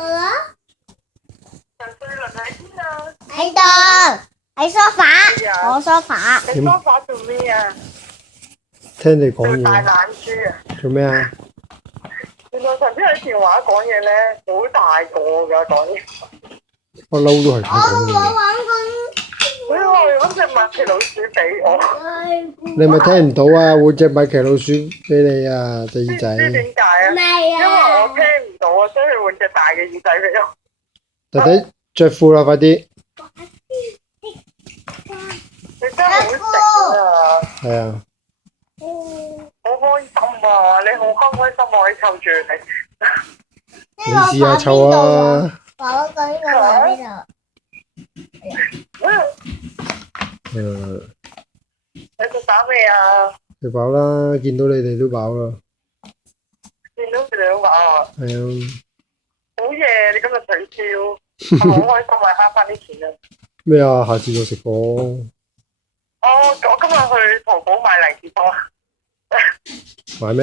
啦？陳瑞麟喺邊啊？喺度，喺梳化，我梳化。你梳化做咩啊？聽你講做大嘢，懶豬啊！做咩啊？原來陳邊喺電話講嘢咧，好大個㗎講嘢。不嬲都係咁我講嘢。玩你話揾隻米奇老鼠俾我，緊。你咪聽唔到啊！換隻米奇老鼠俾你啊，隻耳仔。知唔知點解啊？唔係因為我啊。聽唔到啊，所以換隻大嘅耳仔俾我。弟弟着褲啦，快啲！你真係好食啊！係啊，好開心啊！你好開心，我可以湊住你。你試下湊啊！爸爸講呢個喺邊度？你食飽未啊？食飽啦，見到你哋都飽啦。見到佢哋都飽啊！係啊，好嘢！你今日取消，我好開心啊！慳翻啲錢啊！咩啊？下次再食過。我今日去淘寶買利是多。買咩？